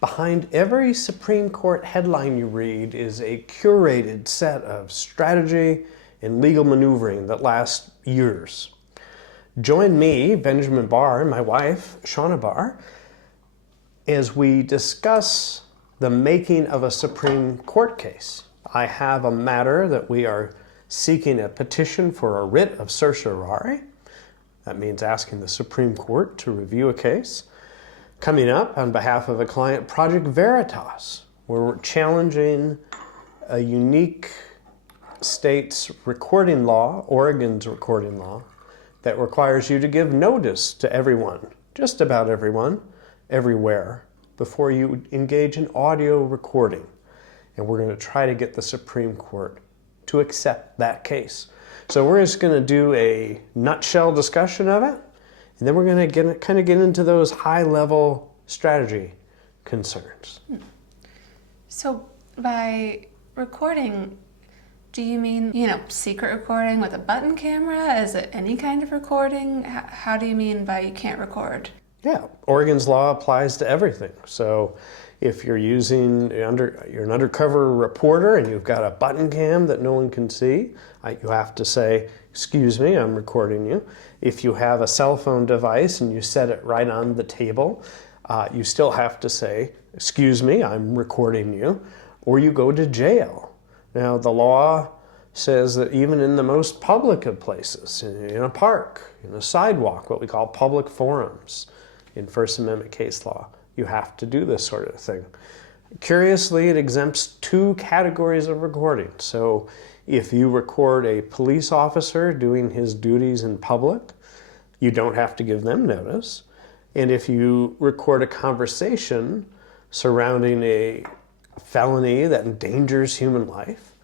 Behind every Supreme Court headline you read is a curated set of strategy and legal maneuvering that lasts years. Join me, Benjamin Barr, and my wife, Shauna Barr, as we discuss the making of a Supreme Court case. I have a matter that we are seeking a petition for a writ of certiorari. That means asking the Supreme Court to review a case. Coming up on behalf of a client, Project Veritas, where we're challenging a unique state's recording law, Oregon's recording law, that requires you to give notice to everyone, just about everyone, everywhere, before you engage in audio recording. And we're going to try to get the Supreme Court to accept that case. So we're just going to do a nutshell discussion of it, and then we're going to kind of get into those high-level strategy concerns. So by recording, do you mean, secret recording with a button camera? Is it any kind of recording? How do you mean by you can't record? Yeah, Oregon's law applies to everything. So if you're you're an undercover reporter and you've got a button cam that no one can see, you have to say, "Excuse me, I'm recording you." If you have a cell phone device and you set it right on the table, you still have to say, "Excuse me, I'm recording you," or you go to jail. Now, the law says that even in the most public of places, in a park, in a sidewalk, what we call public forums in First Amendment case law, you have to do this sort of thing. Curiously, it exempts two categories of recording. So if you record a police officer doing his duties in public, you don't have to give them notice. And if you record a conversation surrounding a felony that endangers human life,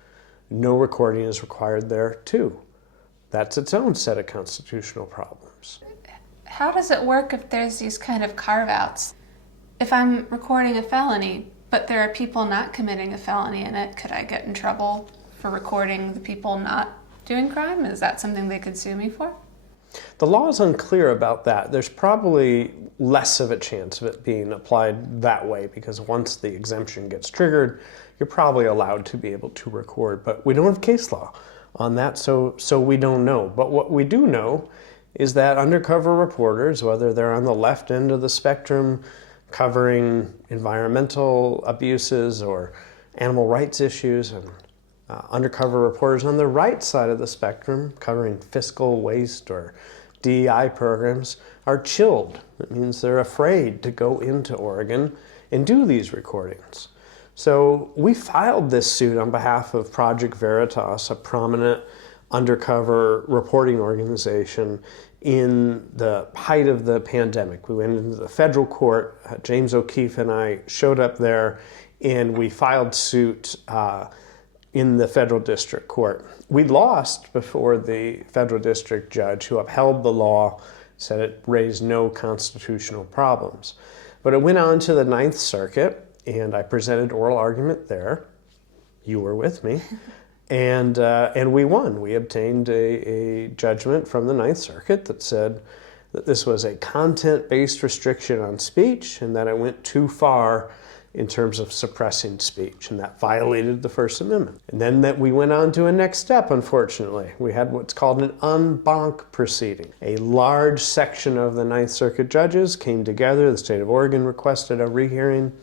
no recording is required there too. That's its own set of constitutional problems. How does it work if there's these kind of carve-outs? If I'm recording a felony, but there are people not committing a felony in it, could I get in trouble for recording the people not doing crime? Is that something they could sue me for? The law is unclear about that. There's probably less of a chance of it being applied that way because once the exemption gets triggered, you're probably allowed to be able to record. But we don't have case law on that, so we don't know. But what we do know is that undercover reporters, whether they're on the left end of the spectrum covering environmental abuses or animal rights issues, and undercover reporters on the right side of the spectrum covering fiscal waste or DEI programs, are chilled. It means they're afraid to go into Oregon and do these recordings. So we filed this suit on behalf of Project Veritas, a prominent undercover reporting organization, in the height of the pandemic. We went into the federal court. James O'Keefe and I showed up there, and we filed suit in the federal district court. We lost before the federal district judge, who upheld the law, said it raised no constitutional problems. But it went on to the Ninth Circuit, and I presented oral argument there. You were with me. And we won. We obtained a judgment from the Ninth Circuit that said that this was a content-based restriction on speech and that it went too far in terms of suppressing speech, and that violated the First Amendment. And then that we went on to a next step, unfortunately. We had what's called an Banc proceeding. A large section of the Ninth Circuit judges came together. The state of Oregon requested a rehearing,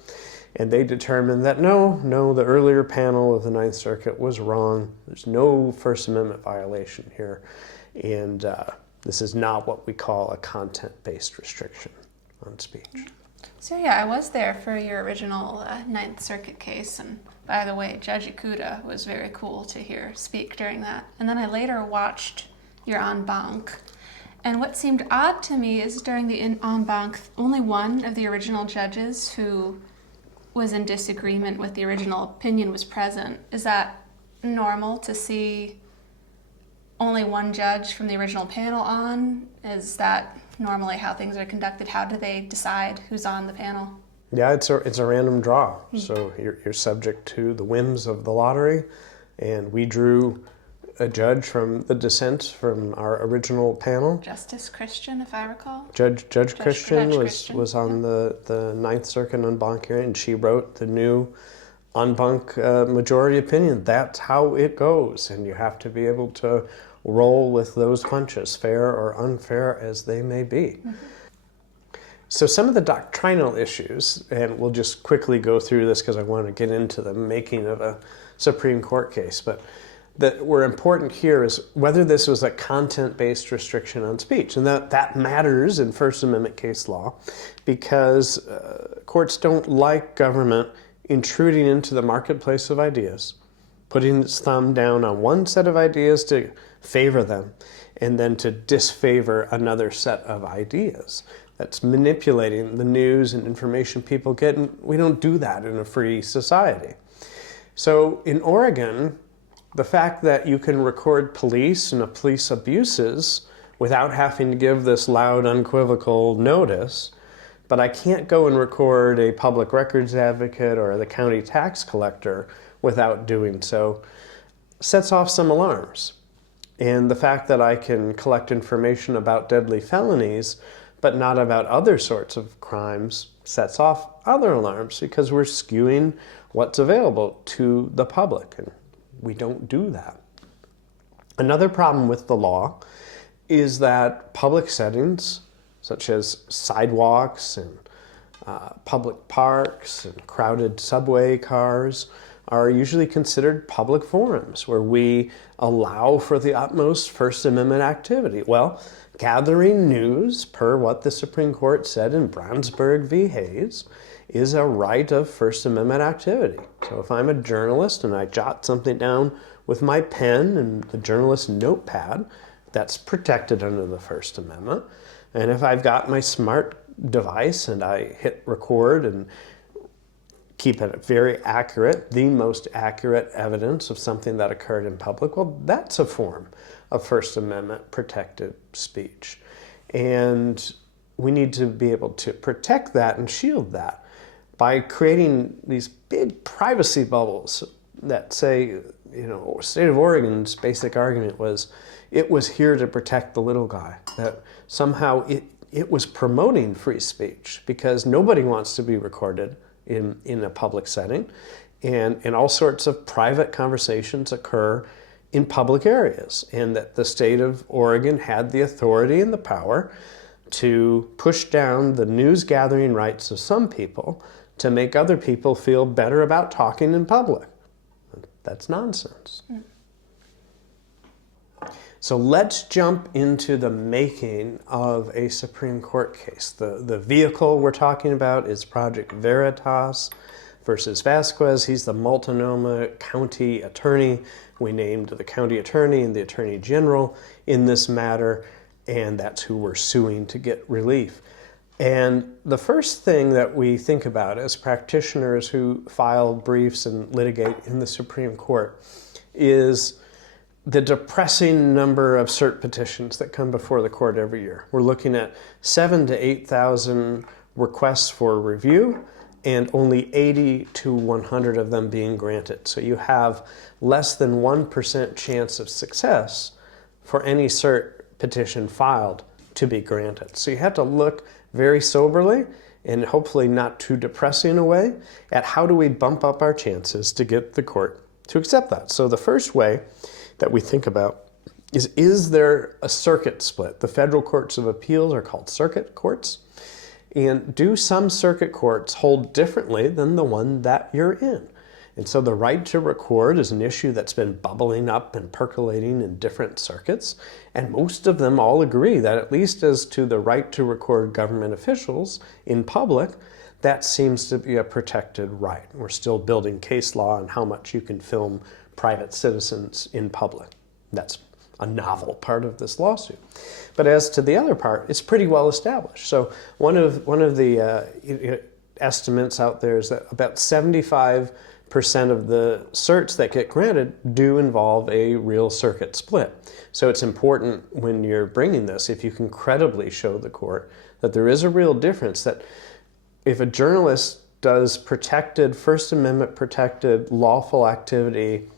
and they determined that no, the earlier panel of the Ninth Circuit was wrong. There's no First Amendment violation here, and this is not what we call a content-based restriction on speech. So yeah, I was there for your original Ninth Circuit case, and by the way, Judge Ikuda was very cool to hear speak during that. And then I later watched your en banc, and what seemed odd to me is during the en banc, only one of the original judges who was in disagreement with the original opinion was present. Is that normal to see only one judge from the original panel on? Is that normally how things are conducted? How do they decide who's on the panel? Yeah, it's a random draw. So you're subject to the whims of the lottery, and we drew a judge from the dissent from our original panel. Justice Christian, if I recall. Judge Christian was on yeah. the Ninth Circuit en banc hearing, and she wrote the new en banc majority opinion. That's how it goes, and you have to be able to roll with those punches, fair or unfair as they may be. Mm-hmm. So some of the doctrinal issues, and we'll just quickly go through this because I want to get into the making of a Supreme Court case, but that were important here is whether this was a content-based restriction on speech. And that matters in First Amendment case law because courts don't like government intruding into the marketplace of ideas, putting its thumb down on one set of ideas to favor them, and then to disfavor another set of ideas. That's manipulating the news and information people get, and we don't do that in a free society. So in Oregon, the fact that you can record police and police abuses without having to give this loud, unequivocal notice, but I can't go and record a public records advocate or the county tax collector without doing so, sets off some alarms. And the fact that I can collect information about deadly felonies, but not about other sorts of crimes, sets off other alarms because we're skewing what's available to the public, and we don't do that. Another problem with the law is that public settings, such as sidewalks and public parks and crowded subway cars, are usually considered public forums where we allow for the utmost First Amendment activity. Well, gathering news, per what the Supreme Court said in Brownsburg v. Hayes, is a right of First Amendment activity. So if I'm a journalist and I jot something down with my pen and the journalist's notepad, that's protected under the First Amendment. And if I've got my smart device and I hit record and keep it very accurate, the most accurate evidence of something that occurred in public, well, that's a form of First Amendment protected speech. And we need to be able to protect that and shield that by creating these big privacy bubbles that say, State of Oregon's basic argument was it was here to protect the little guy, that somehow it was promoting free speech because nobody wants to be recorded in a public setting, and all sorts of private conversations occur in public areas, and that the state of Oregon had the authority and the power to push down the news gathering rights of some people to make other people feel better about talking in public. That's nonsense. So let's jump into the making of a Supreme Court case. The vehicle we're talking about is Project Veritas versus Vasquez. He's the Multnomah County Attorney. We named the County Attorney and the Attorney General in this matter, and that's who we're suing to get relief. And the first thing that we think about as practitioners who file briefs and litigate in the Supreme Court is the depressing number of cert petitions that come before the court every year. We're looking at 7,000 to 8,000 requests for review and only 80 to 100 of them being granted. So you have less than 1% chance of success for any cert petition filed to be granted. So you have to look very soberly and hopefully not too depressing a way at how do we bump up our chances to get the court to accept that. So the first way that we think about is there a circuit split? The federal courts of appeals are called circuit courts. And do some circuit courts hold differently than the one that you're in? And so the right to record is an issue that's been bubbling up and percolating in different circuits. And most of them all agree that at least as to the right to record government officials in public, that seems to be a protected right. We're still building case law on how much you can film private citizens in public. That's a novel part of this lawsuit. But as to the other part, it's pretty well established. So one of the estimates out there is that about 75% of the certs that get granted do involve a real circuit split. So it's important when you're bringing this, if you can credibly show the court that there is a real difference, that if a journalist does protected, First Amendment protected lawful activity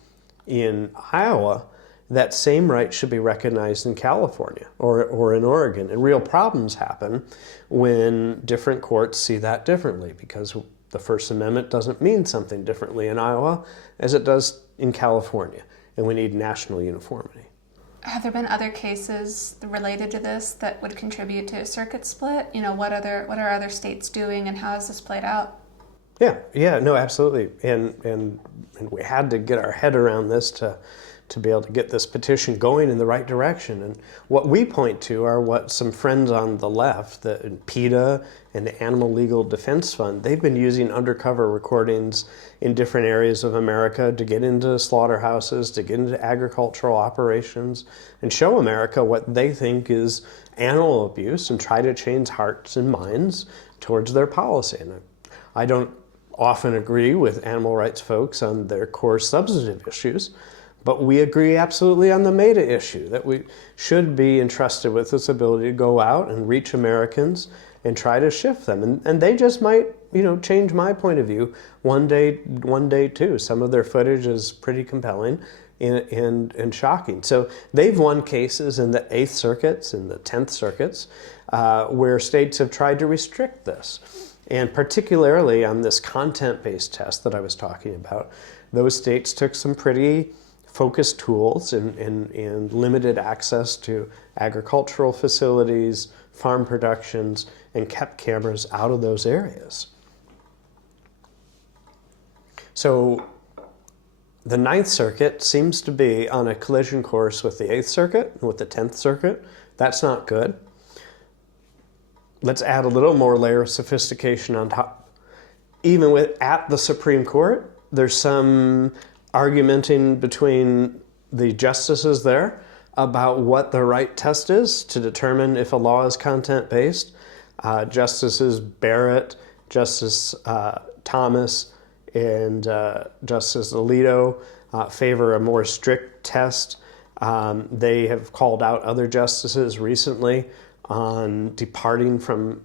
in Iowa that same right should be recognized in California or in Oregon. And real problems happen when different courts see that differently, because the First Amendment doesn't mean something differently in Iowa as it does in California, and we need national uniformity. Have there been other cases related to this that would contribute to a circuit split? What are other states doing, and how has this played out? Yeah, no, absolutely. And we had to get our head around this to be able to get this petition going in the right direction. And what we point to are what some friends on the left, the PETA and the Animal Legal Defense Fund, they've been using undercover recordings in different areas of America to get into slaughterhouses, to get into agricultural operations, and show America what they think is animal abuse and try to change hearts and minds towards their policy. And I don't often agree with animal rights folks on their core substantive issues, but we agree absolutely on the meta issue, that we should be entrusted with this ability to go out and reach Americans and try to shift them. And they just might, change my point of view one day too. Some of their footage is pretty compelling and shocking. So they've won cases in the 8th circuits and the 10th circuits where states have tried to restrict this. And particularly on this content-based test that I was talking about, those states took some pretty focused tools and limited access to agricultural facilities, farm productions, and kept cameras out of those areas. So the 9th Circuit seems to be on a collision course with the 8th Circuit and with the 10th Circuit. That's not good. Let's add a little more layer of sophistication on top. Even at the Supreme Court, there's some argumenting between the justices there about what the right test is to determine if a law is content-based. Justices Barrett, Justice Thomas, and Justice Alito favor a more strict test. They have called out other justices recently on departing from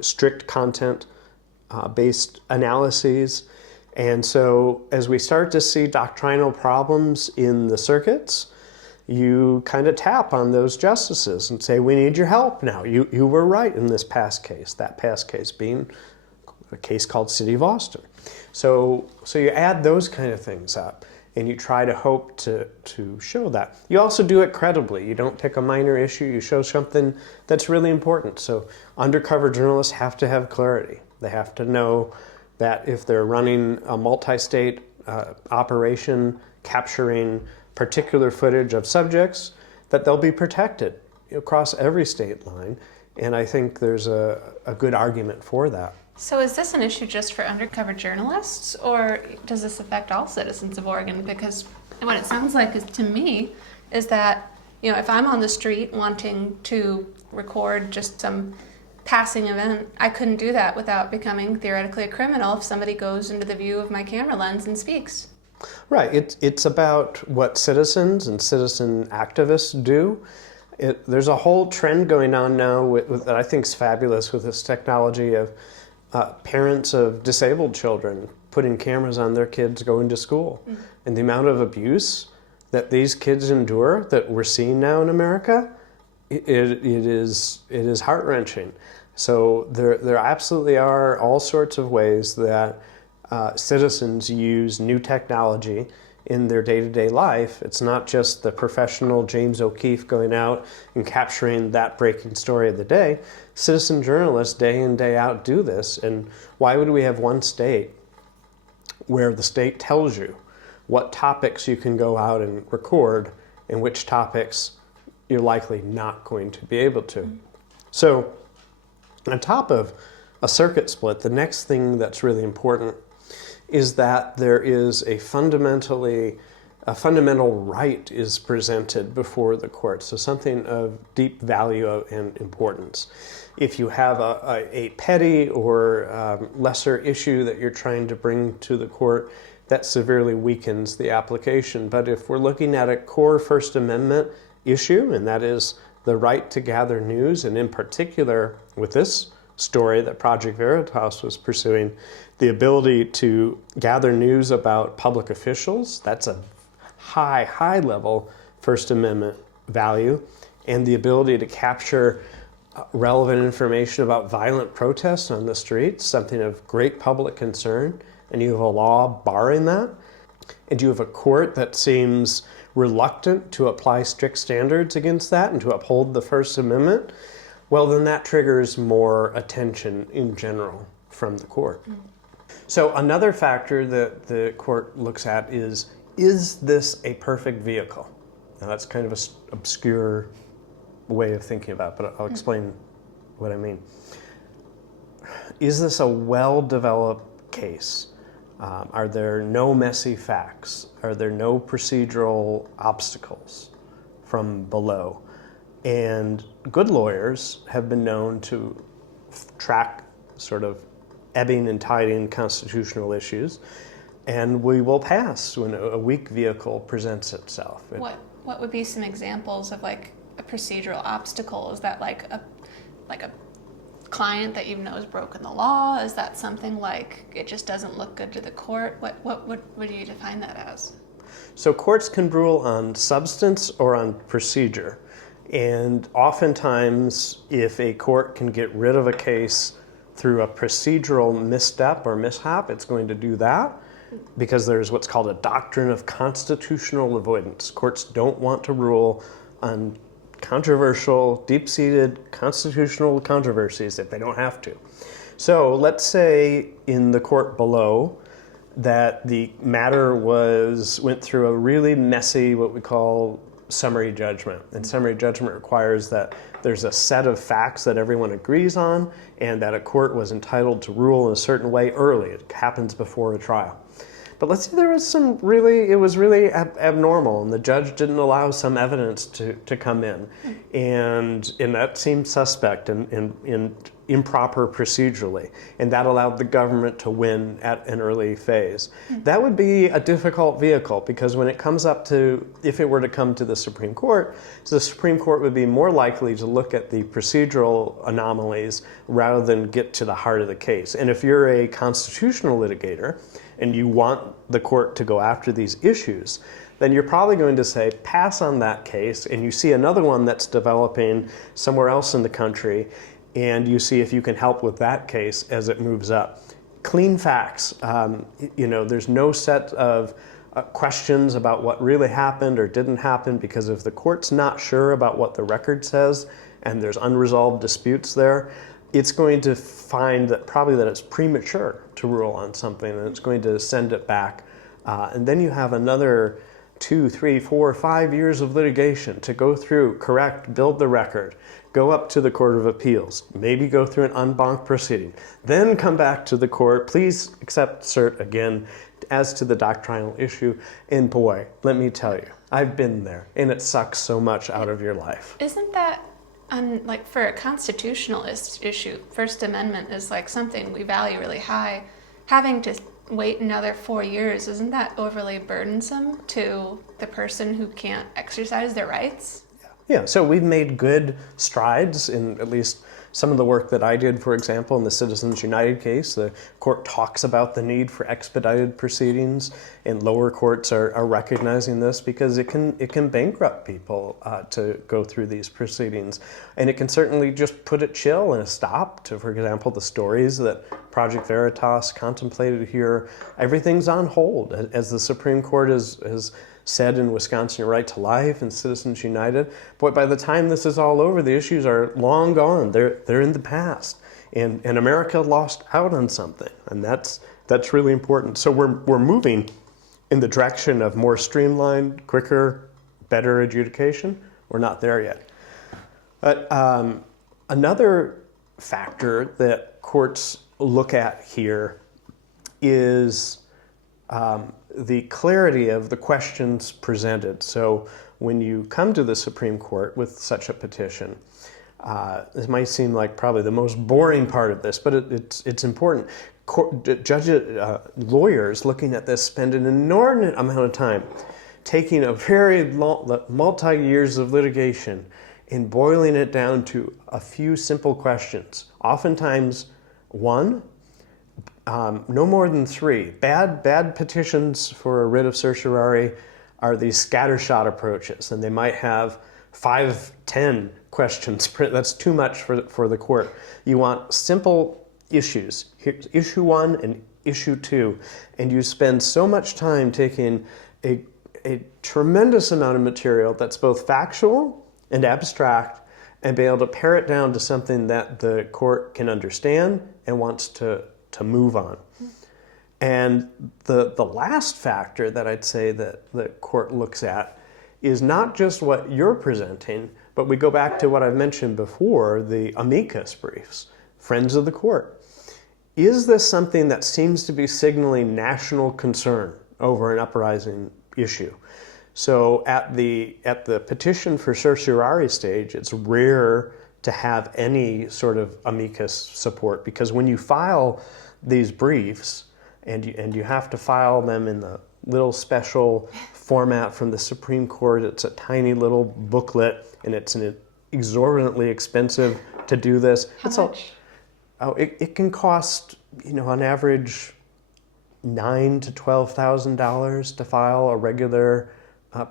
strict content-based analyses. And so as we start to see doctrinal problems in the circuits, you kind of tap on those justices and say, we need your help now. You were right in this past case, that past case being a case called City of Austin. So you add those kind of things up, and you try to hope to show that. You also do it credibly. You don't pick a minor issue. You show something that's really important. So undercover journalists have to have clarity. They have to know that if they're running a multi-state operation capturing particular footage of subjects, that they'll be protected across every state line. And I think there's a good argument for that. So is this an issue just for undercover journalists, or does this affect all citizens of Oregon? Because what it sounds like to me is that, if I'm on the street wanting to record just some passing event, I couldn't do that without becoming theoretically a criminal if somebody goes into the view of my camera lens and speaks. Right. It's about what citizens and citizen activists do. There's a whole trend going on now that I think is fabulous with this technology of parents of disabled children putting cameras on their kids going to school. Mm-hmm. And the amount of abuse that these kids endure that we're seeing now in America, it is heart-wrenching. So there absolutely are all sorts of ways that citizens use new technology in their day-to-day life. It's not just the professional James O'Keefe going out and capturing that breaking story of the day. Citizen journalists day in, day out do this. And why would we have one state where the state tells you what topics you can go out and record and which topics you're likely not going to be able to? So on top of a circuit split, the next thing that's really important is that there is a fundamental right is presented before the court, so something of deep value and importance. If you have a petty or lesser issue that you're trying to bring to the court, that severely weakens the application. But if we're looking at a core First Amendment issue, and that is the right to gather news, and in particular with this story that Project Veritas was pursuing, the ability to gather news about public officials, that's a high level First Amendment value and the ability to capture relevant information about violent protests on the streets, something of great public concern, and you have a law barring that, and you have a court that seems reluctant to apply strict standards against that and to uphold the First Amendment, well, then that triggers more attention in general from the court. So another factor that the court looks at is this a perfect vehicle? Now that's kind of an obscure way of thinking about it, but I'll explain what I mean. Is this a well-developed case? Are there no messy facts? Are there no procedural obstacles from below? And good lawyers have been known to track sort of ebbing and tiding constitutional issues, and we will pass when a weak vehicle presents itself. What would be some examples of like a procedural obstacle? Is that like a client that you know has broken the law? Is that something like it just doesn't look good to the court? What would you define that as? So courts can rule on substance or on procedure. And oftentimes, if a court can get rid of a case through a procedural misstep or mishap, it's going to do that because there's what's called a doctrine of constitutional avoidance. Courts don't want to rule on controversial, deep-seated constitutional controversies if they don't have to. So let's say in the court below that the matter went through a really messy, what we call summary judgment. And summary judgment requires that there's a set of facts that everyone agrees on and that a court was entitled to rule in a certain way early. It happens before a trial. But let's say there was it was really abnormal and the judge didn't allow some evidence to come in. And that seemed suspect and improper procedurally. And that allowed the government to win at an early phase. That would be a difficult vehicle because when it comes up to, if it were to come to the Supreme Court, so the Supreme Court would be more likely to look at the procedural anomalies rather than get to the heart of the case. And if you're a constitutional litigator, and you want the court to go after these issues, then you're probably going to say, pass on that case, and you see another one that's developing somewhere else in the country, and you see if you can help with that case as it moves up. Clean facts. There's no set of questions about what really happened or didn't happen, because if the court's not sure about what the record says, and there's unresolved disputes there, it's going to find that probably that it's premature to rule on something, and it's going to send it back. And then you have another 2, 3, 4, 5 years of litigation to go through, correct, build the record, go up to the Court of Appeals, maybe go through an en banc proceeding, then come back to the court, please accept cert again as to the doctrinal issue. And boy, let me tell you, I've been there, and it sucks so much out of your life. Isn't that like for a constitutional issue, First Amendment is like something we value really high. Having to wait another 4 years, isn't that overly burdensome to the person who can't exercise their rights? Yeah, so we've made good strides in at least some of the work that I did, for example, in the Citizens United case. The court talks about the need for expedited proceedings, and lower courts are recognizing this because it can bankrupt people to go through these proceedings. And it can certainly just put a chill and a stop to, for example, the stories that Project Veritas contemplated here. Everything's on hold, as the Supreme Court has said in Wisconsin, Your Right to Life and Citizens United. But by the time this is all over, the issues are long gone. They're in the past. And America lost out on something. And that's really important. So we're moving in the direction of more streamlined, quicker, better adjudication. We're not there yet. But another factor that courts look at here is the clarity of the questions presented. So when you come to the Supreme Court with such a petition, this might seem like probably the most boring part of this, but it's important. Lawyers looking at this spend an inordinate amount of time taking a very multi-years of litigation and boiling it down to a few simple questions. Oftentimes, one, no more than 3. Bad petitions for a writ of certiorari are these scattershot approaches, and they might have 5, 10 questions. That's too much for the court. You want simple issues. Here's issue 1 and issue 2, and you spend so much time taking a tremendous amount of material that's both factual and abstract, and be able to pare it down to something that the court can understand and wants to move on. And the last factor that I'd say that the court looks at is not just what you're presenting, but we go back to what I've mentioned before, the amicus briefs, friends of the court. Is this something that seems to be signaling national concern over an uprising issue? So at the petition for certiorari stage, it's rare to have any sort of amicus support, because when you file these briefs, and you have to file them in the little special format from the Supreme Court. It's a tiny little booklet, and it's exorbitantly expensive to do this. How much? It can cost, on average, $9,000 to $12,000 to file a regular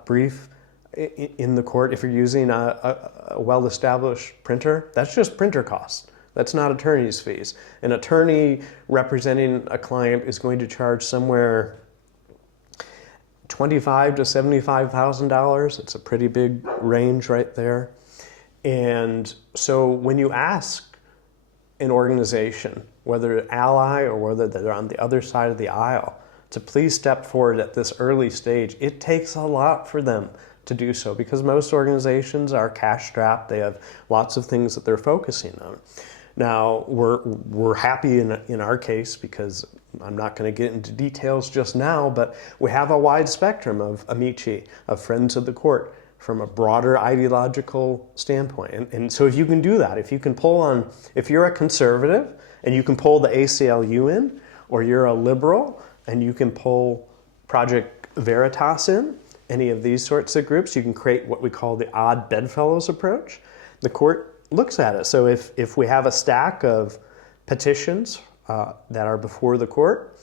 brief in the court. If you're using a well-established printer, that's just printer costs. That's not attorney's fees. An attorney representing a client is going to charge somewhere $25,000 to $75,000. It's a pretty big range right there. And so when you ask an organization, whether an ally or whether they're on the other side of the aisle, to please step forward at this early stage, it takes a lot for them to do so, because most organizations are cash-strapped. They have lots of things that they're focusing on. Now, we're happy in our case, because I'm not going to get into details just now, but we have a wide spectrum of amici, of friends of the court, from a broader ideological standpoint. And so if you can do that, if you can pull on, if you're a conservative and you can pull the ACLU in, or you're a liberal and you can pull Project Veritas in, any of these sorts of groups, you can create what we call the odd bedfellows approach. The court looks at it. So if we have a stack of petitions that are before the court,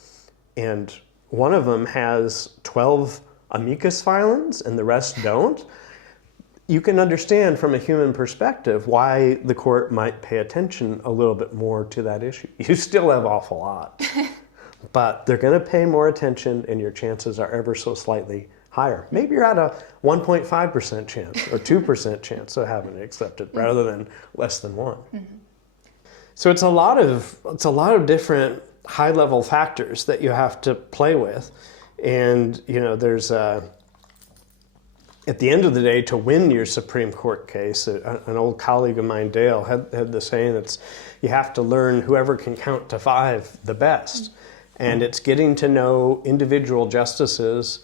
and one of them has 12 amicus filings and the rest don't, you can understand from a human perspective why the court might pay attention a little bit more to that issue. You still have awful lot, but they're going to pay more attention, and your chances are ever so slightly higher. Maybe you're at a 1.5% chance or 2% chance of having it accepted, rather than less than 1. Mm-hmm. So it's a lot of different high-level factors that you have to play with, and there's at the end of the day, to win your Supreme Court case, an old colleague of mine, Dale, had the saying that's, you have to learn whoever can count to 5 the best. And it's getting to know individual justices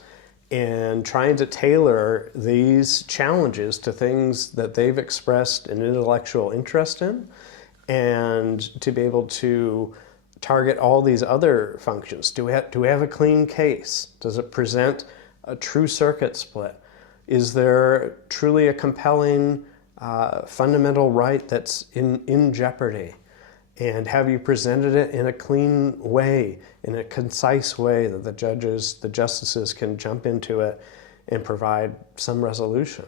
and trying to tailor these challenges to things that they've expressed an intellectual interest in, and to be able to target all these other functions. Do we have a clean case? Does it present a true circuit split? Is there truly a compelling fundamental right that's in jeopardy? And have you presented it in a clean way, in a concise way, that the justices can jump into it and provide some resolution?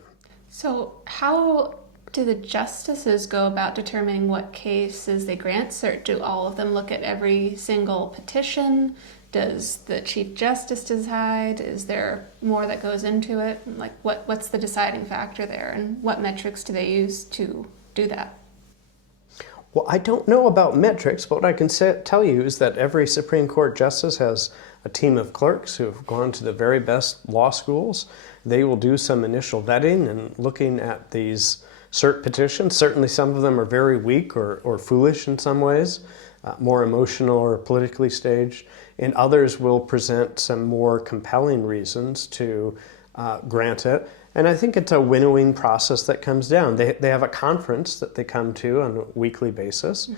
So how do the justices go about determining what cases they grant cert? Do all of them look at every single petition? Does the Chief Justice decide? Is there more that goes into it? Like, what's the deciding factor there, and what metrics do they use to do that? Well, I don't know about metrics, but what I can tell you is that every Supreme Court justice has a team of clerks who have gone to the very best law schools. They will do some initial vetting and looking at these cert petitions. Certainly some of them are very weak or foolish in some ways, more emotional or politically staged, and others will present some more compelling reasons to grant it. And I think it's a winnowing process that comes down. They have a conference that they come to on a weekly basis,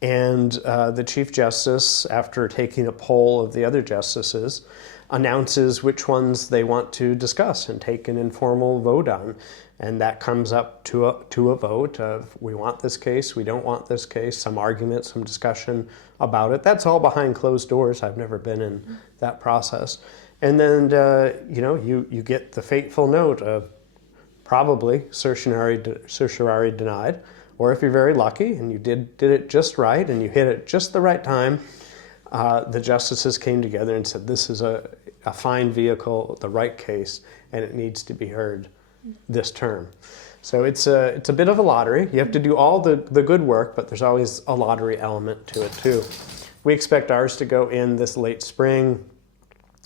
and the Chief Justice, after taking a poll of the other justices, announces which ones they want to discuss and take an informal vote on. And that comes up to a vote of, we want this case, we don't want this case, some argument, some discussion about it. That's all behind closed doors. I've never been in that process. And then, you get the fateful note of probably certiorari denied, or if you're very lucky and you did it just right and you hit it just the right time, the justices came together and said, this is a fine vehicle, the right case, and it needs to be heard this term. So it's a bit of a lottery. You have to do all the good work, but there's always a lottery element to it too. We expect ours to go in this late spring,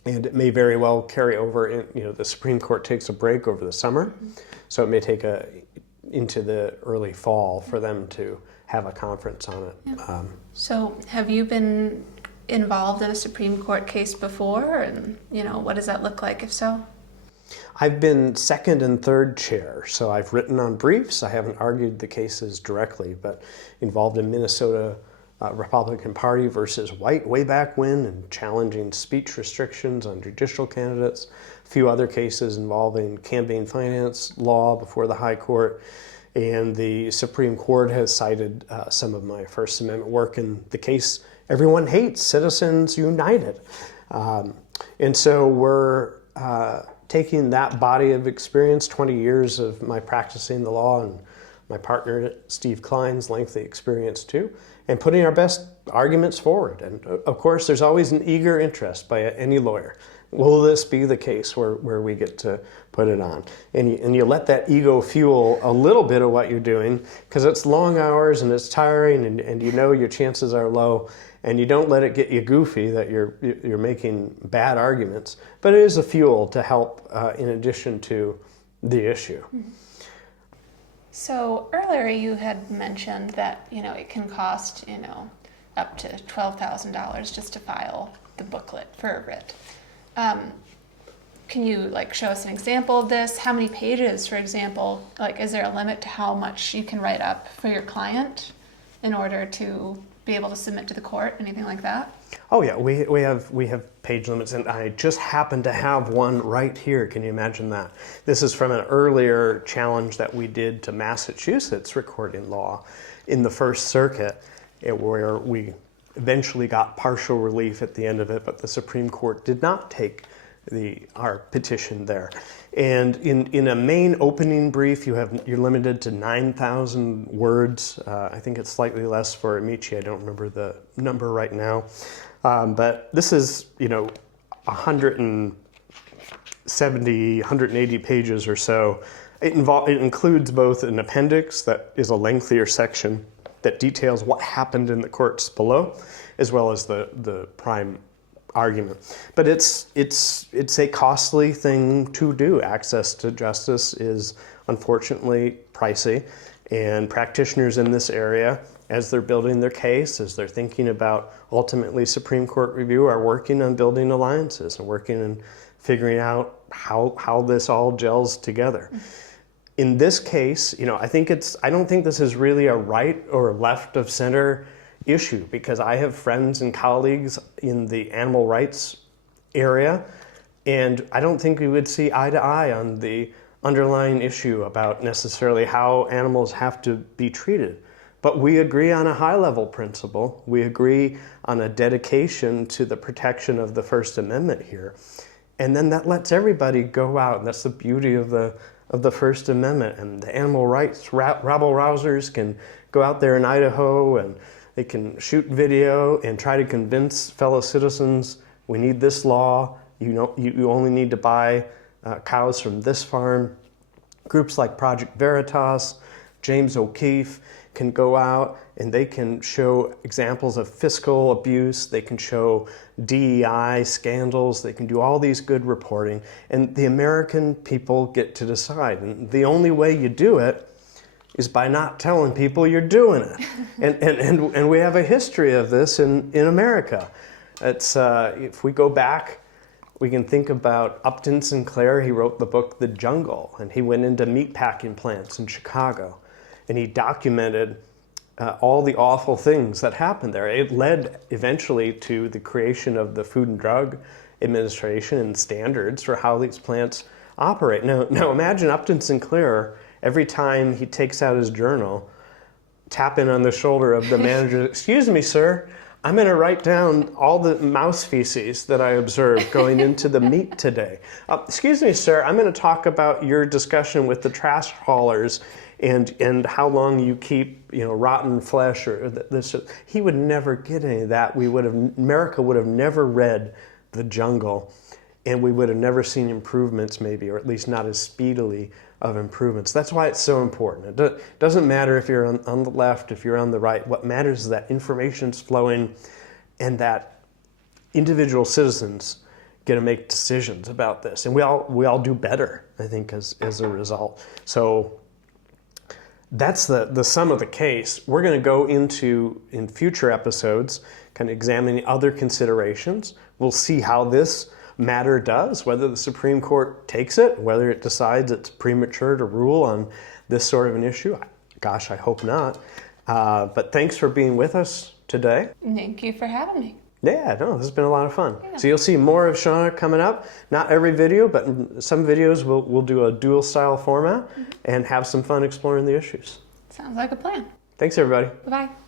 and it may very well carry over. The Supreme Court takes a break over the summer, so it may take into the early fall for them to have a conference on it. Yeah. So have you been involved in a Supreme Court case before, and what does that look like if so? I've been second and third chair, so I've written on briefs. I haven't argued the cases directly, but involved in Minnesota Republican Party versus White way back when, and challenging speech restrictions on judicial candidates. A few other cases involving campaign finance law before the High Court. And the Supreme Court has cited some of my First Amendment work in the case everyone hates, Citizens United. And so we're taking that body of experience, 20 years of my practicing the law and my partner Steve Klein's lengthy experience too, and putting our best arguments forward. And of course, there's always an eager interest by any lawyer. Will this be the case where we get to put it on? And you let that ego fuel a little bit of what you're doing, because it's long hours and it's tiring, and your chances are low, and you don't let it get you goofy that you're making bad arguments. But it is a fuel to help in addition to the issue. So earlier you had mentioned that it can cost up to $12,000 just to file the booklet for a writ. Can you show us an example of this? How many pages, for example? Is there a limit to how much you can write up for your client in order to be able to submit to the court? Anything like that? Oh yeah, we have page limits, and I just happen to have one right here. Can you imagine that? This is from an earlier challenge that we did to Massachusetts recording law in the First Circuit, where we eventually got partial relief at the end of it, but the Supreme Court did not take our petition there. And in a main opening brief, you're limited to 9,000 words. I think it's slightly less for amici. I don't remember the number right now. But this is 170, 180 pages or so. It includes both an appendix that is a lengthier section that details what happened in the courts below, as well as the prime argument. But it's a costly thing to do. Access to justice is unfortunately pricey, and practitioners in this area, as they're building their case, as they're thinking about ultimately Supreme Court review, are working on building alliances and working and figuring out how this all gels together. In this case, I don't think this is really a right or left of center issue, because I have friends and colleagues in the animal rights area, and I don't think we would see eye to eye on the underlying issue about necessarily how animals have to be treated. But we agree on a high-level principle. We agree on a dedication to the protection of the First Amendment here. And then that lets everybody go out, and that's the beauty of the First Amendment. And the animal rights rabble-rousers can go out there in Idaho, and they can shoot video and try to convince fellow citizens, we need this law, you only need to buy cows from this farm. Groups like Project Veritas, James O'Keefe can go out and they can show examples of fiscal abuse, they can show DEI scandals, they can do all these good reporting, and the American people get to decide. And the only way you do it is by not telling people you're doing it. And we have a history of this in America. It's if we go back, we can think about Upton Sinclair. He wrote the book The Jungle, and he went into meatpacking plants in Chicago, and he documented all the awful things that happened there. It led eventually to the creation of the Food and Drug Administration and standards for how these plants operate. Now imagine Upton Sinclair, every time he takes out his journal, tapping on the shoulder of the manager, excuse me, sir, I'm going to write down all the mouse feces that I observed going into the meat today. Excuse me, sir, I'm going to talk about your discussion with the trash haulers and how long you keep, rotten flesh or this. He would never get any of that. America would have never read The Jungle, and we would have never seen improvements maybe, or at least not as speedily of improvements. That's why it's so important. It doesn't matter if you're on the left, if you're on the right. What matters is that information's flowing and that individual citizens get to make decisions about this. And we all do better, I think, as a result. So that's the sum of the case. We're going to go into, in future episodes, kind of examining other considerations. We'll see how this matter does, whether the Supreme Court takes it, whether it decides it's premature to rule on this sort of an issue. Gosh, I hope not. But thanks for being with us today. Thank you for having me. Yeah, no, this has been a lot of fun. Yeah. So you'll see more of Shauna coming up. Not every video, but in some videos we'll do a dual style format and have some fun exploring the issues. Sounds like a plan. Thanks, everybody. Bye-bye.